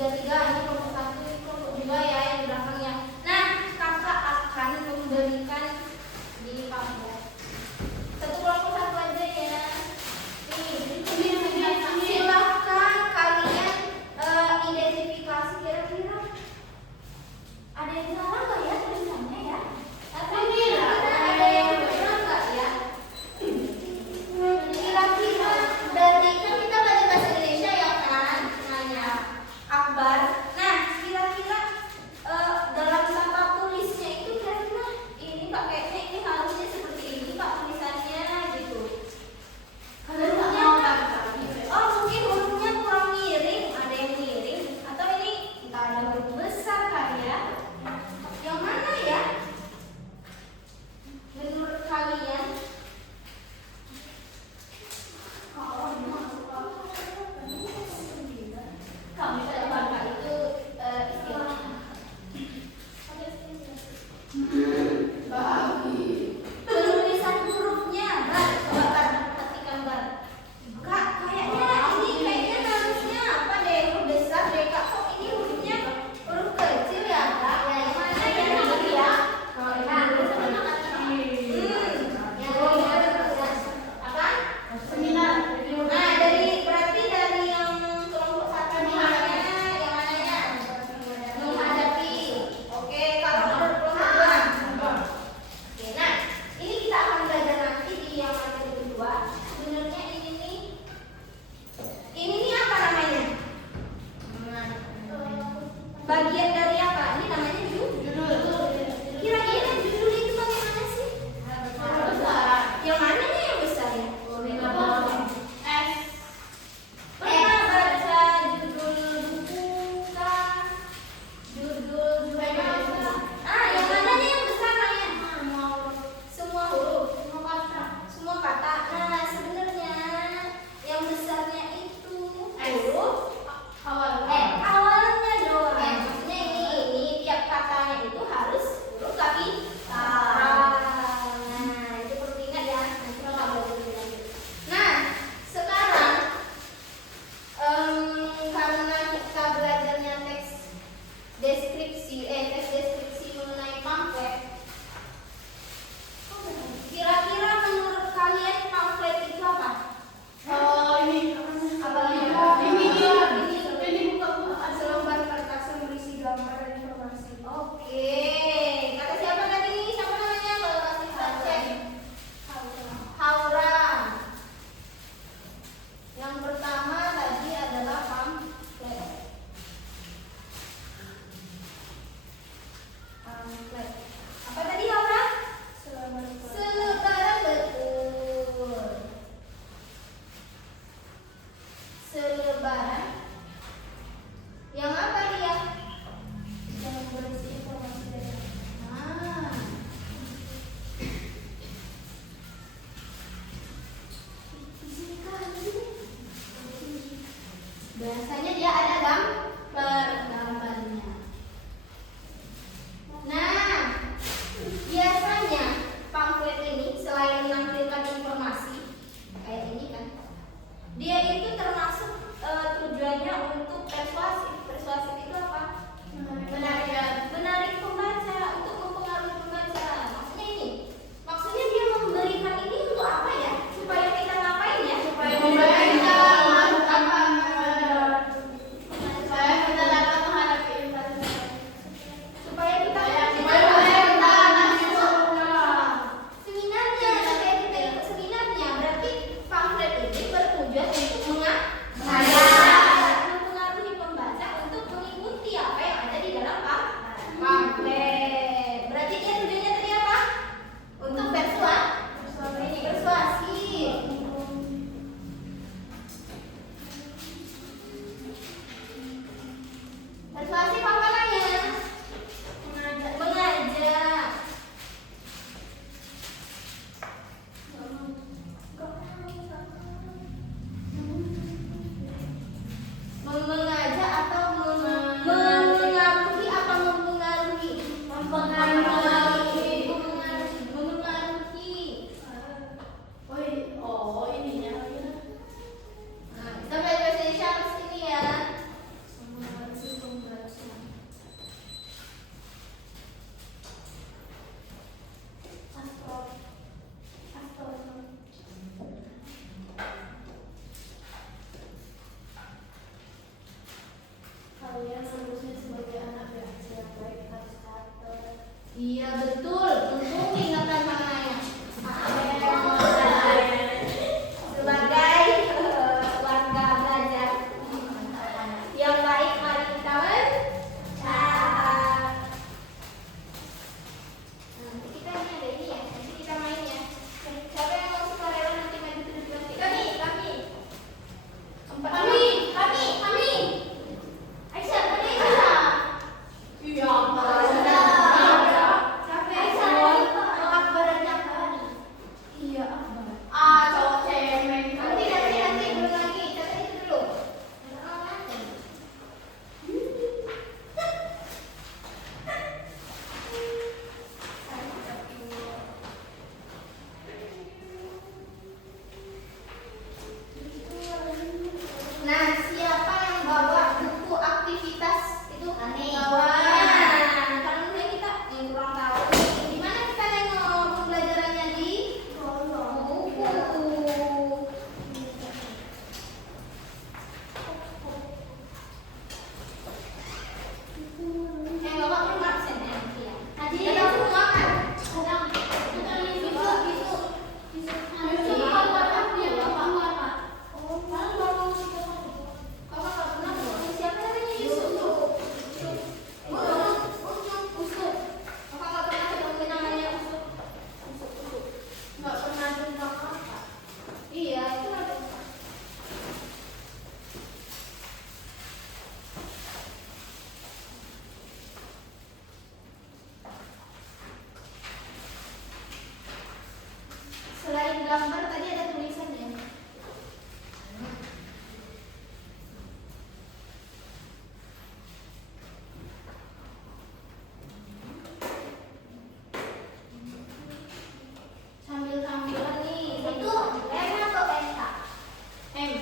tiga ini kelompok 1, ini kelompok 2 ya yang di belakangnya. Nah, kakak akan memberikan di pamflet satu kelompok 1 aja ya. Silahkan kalian identifikasi kira-kira ada yang salah nggak ya tulisannya ya? Atau ada yang benar nggak ya? Kira-kira dari kan kita belajar bahasa Indonesia ya kan, nanya Akbar. Nah, kira-kira dalam tata tulisnya itu kira-kira ini Pak kayaknya ini harusnya seperti ini Pak tulisannya gitu. Hurufnya oh mungkin hurufnya kurang miring, ada yang miring atau ini nggak ada huruf besar kali ya? Yang mana ya? Menurut kalian? Kami pada bangga itu istilahnya. Penulisan hurufnya, Bar, coba Bar, perhatikan Bar. Kak, kayaknya harusnya apa deh huruf besar deh Kak. Kok ini hurufnya huruf kecil ya Kak? Yang mana ya nanti ya? Apa? Nah, berarti dari yang kelompok 1 namanya yang mananya? Menghadapi. Oke, kalau menurut kelompok 2. Oke, nah ini kita akan belajar nanti di yang materi kedua. Sebenarnya ini nih apa namanya? Bagian dari apa? Ini namanya judul. Kira-kira judul itu bagaimana sih? Yang mana nih yang besar ya? Pernah baca judul buku kah? Judul jurnal kah? Yang mana nih yang besar namanya? Semua huruf, semua kata. Nah, sebenarnya yang besarnya itu huruf awalnya doang. Maksudnya ini tiap katanya itu harus huruf kapital. Nah, itu perlu ingat ya. Nanti kita belajar lebih lanjut. Nah, sekarang karena kita belajarnya teks deskripsi mengenai pamflet. Kira-kira menurut kalian pamflet itu apa? Ini bukan selembar kertas yang berisi gambar dan informasi. Oke, kata siapa tadi nih? Siapa namanya? Kalau kasih cek. Haura. Yang pertama tadi adalah pamflet. Apa tadi Haura? Selebaran, betul. Selebaran. Yang apa dia? Yang berisi informasi dasar. Biasanya dia ada gambarnya. Nah, biasanya pamflet ini selain menampilkan informasi kayak ini kan, dia itu termasuk tujuannya untuk persuasif. Persuasif itu apa? Menarik pembaca, untuk mempengaruhi pembaca. Maksudnya ini, maksudnya dia memberikan ini untuk apa ya? Supaya kita ngapain ya? Supaya kita dapat menghadapi instansi. Supaya kita seminarnya, supaya kita ikut seminarnya. Berarti pamflet ini bertujuan untuk mempengaruhi pembaca untuk mengikuti apa yang ada di dalam pamflet. Berarti dia tujuannya tadi apa? Untuk persuasi. Persuasif apa namanya? Mengajak. Mengajak atau mempengaruhi apa mempengaruhi? Mempengaruhi. Nah, kita belajar bahasa Indonesia harus ini ya. kalian harusnya sebagai anak yang baik harus taat. Iya betul, untung ingatan mamanya. Sebagai warga belajar yang baik, mari kita mencatat. Nanti kita ini ada ini ya, nanti kita main ya. Siapa yang mau sukarela nanti main duduk nanti? Kami. Aisyah, tadi Aisyah. Iya, siapa Aisyah? Akbar aja kan? Iya, Akbar. Cowok cemen. Nanti belum lagi, catat itu dulu. Nah, siapa yang bawa buku aktivitas itu? Bawa. Kalau misalnya kita kurang tahu, di mana kita nengok pembelajarannya di buku. Bapak belum absen ya? Iya. Kita semua kan? Iya, itu ada. Selain gambar tadi ada tulisannya. Sambil-sambilan nih. Itu M atau SK? M.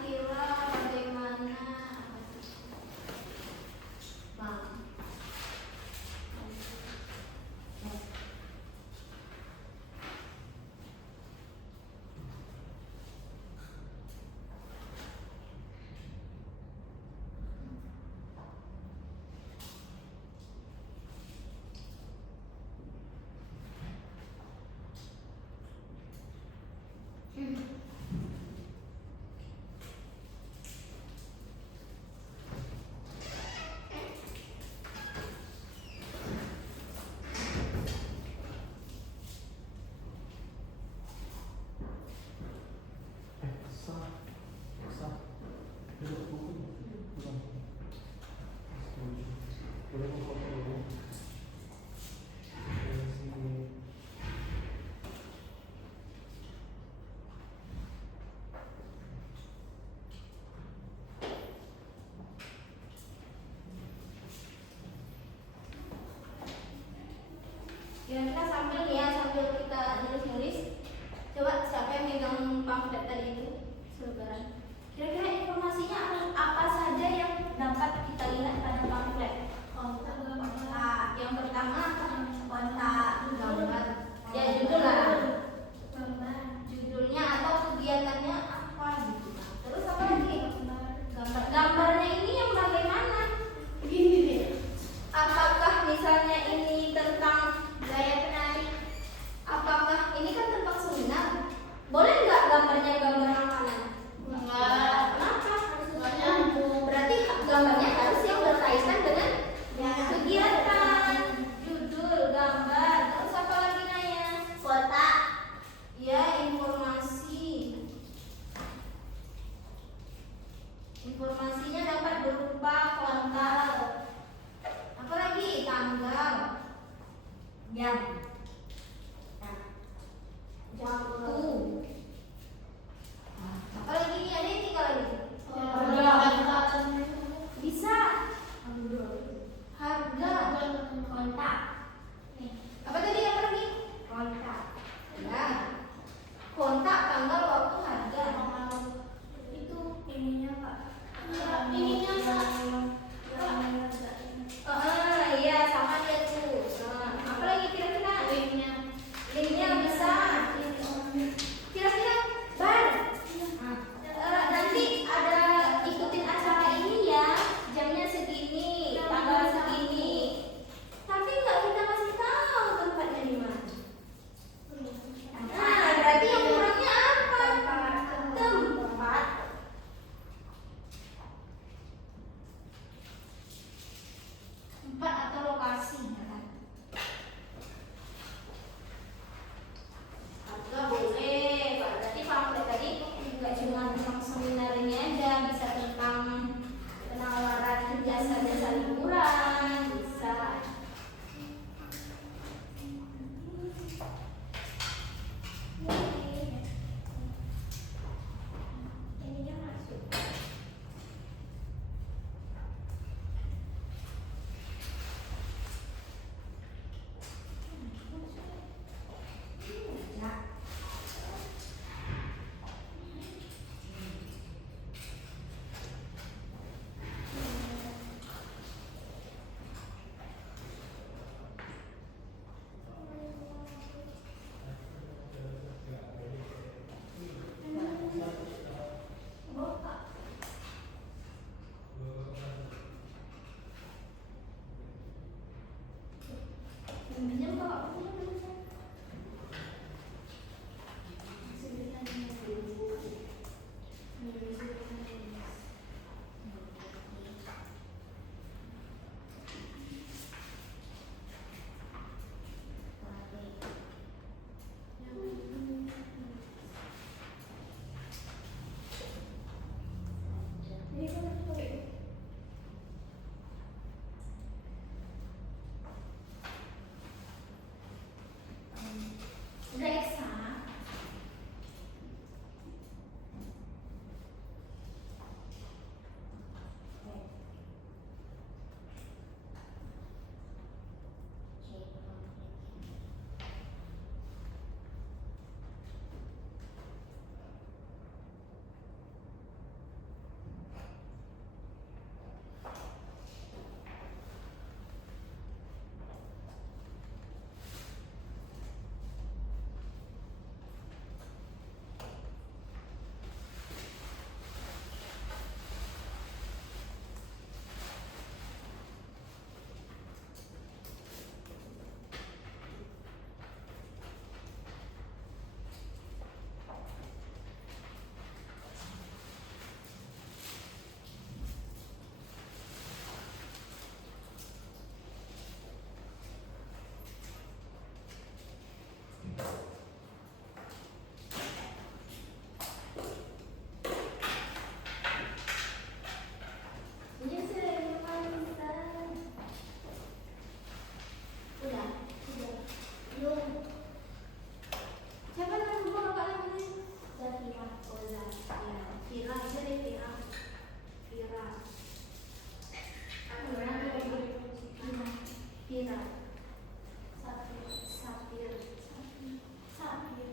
Kira-kira bagaimana? Bang. Kira-kira sambil kita nulis-nulis, coba siapa yang megang pamflet tadi itu selebaran. Kira-kira informasinya apa saja yang dapat kita lihat pada pamflet? Yang pertama kontak, gambar, ya judul lah, judulnya atau kegiatannya apa gitu. Terus apa lagi? Gambarnya ini yang bagaimana? Begini deh. Apakah misalnya ini tentang gaya penari? Apakah ini kan tempat seminar? Boleh nggak gambarnya gambar makanan? Enggak. Kenapa? Berarti gambarnya harus yang berkaitan dengan kegiatan, judul, gambar. Terus apa lagi Naya? Kota. Ya, informasi. Informasinya dapat berupa kontak. Apalagi tanggal, jam, waktu. Apalagi ini ada yang tinggal lagi. Bisa. Harga, kontak. Nih, apa tadi yang lagi? Kontak. Ya. Kontak, tanggal, waktu, harga. Itu ininya Pak. Ininya Pak. Iya sama dia tuh. Apa lagi kira-kira? Udah Eksa. Iya sudah Insan. Udah. Belum. Siapa nama gua kakak namanya? Zafira. Oh Zafira. Vira itu deh Vira. Vira. Vira. Safir. Safir. Safir.